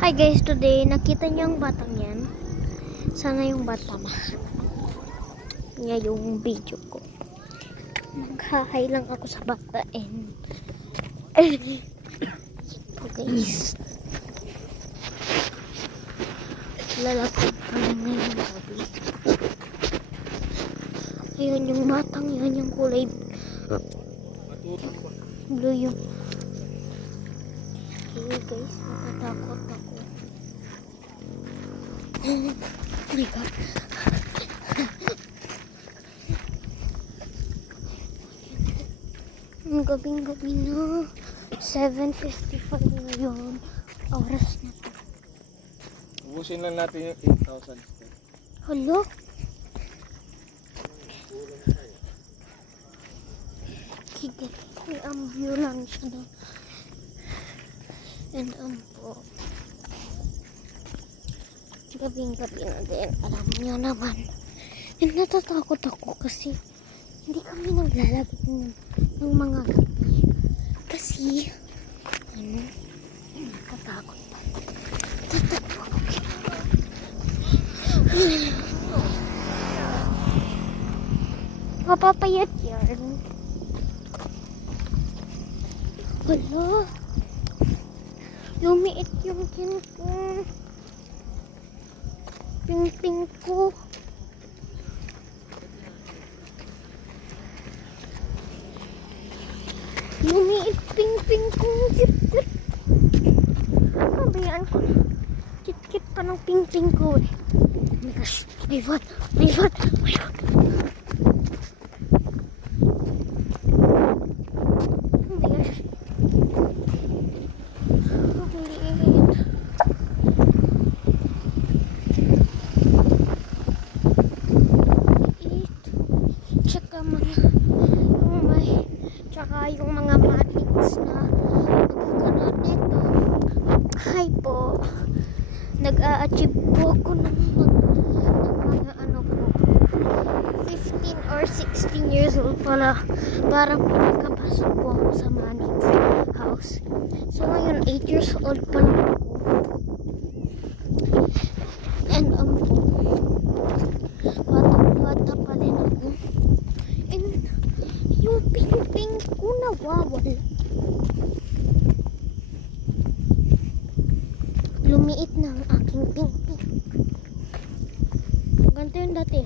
Hi guys, today nakita niyo yung batang yan? Sana yung bata mahanap niya yung video ko. Maghahay lang ako sa bata and ito guys, lalapit pa lang ngayon gabi. Ayun yung batang yan, yung kulay blue yung. Okay guys, natatakot ako. Oh my god. Ang gabing-gabi na. 7:55 na yun. Oras na to. Ubusin lang natin yung 8,000 steps. Hello? Kigit. May ambulance na. And po. Gabing-gabi na din. Alam niyo naman. And natatakot ako kasi hindi kami naglalagay ng mga gabi. Kasi, natatakot pa. Mapapayat yan. Hala. Lumiit yung kin ko. Ping-ping ko. Lumiit ping-ping ko. Kit-kit. Pabayaan ko na. Kit-kit pa ng ping-ping ko eh. Oh my gosh. My God. My God. My God. Oh my gosh. Tsaka yung mga matics na nagkakaroon nito. Hi po. Nag-a-achieve po ako ng mga ano po. 15 or 16 years old pala. Para makapasok po ako sa Manix house. So ngayon 8 years old pa lang ako. And bata pa din ako. And yung ping-ping ko nawawala. Lumiit na ang aking ping-ping. Ganito yung dati.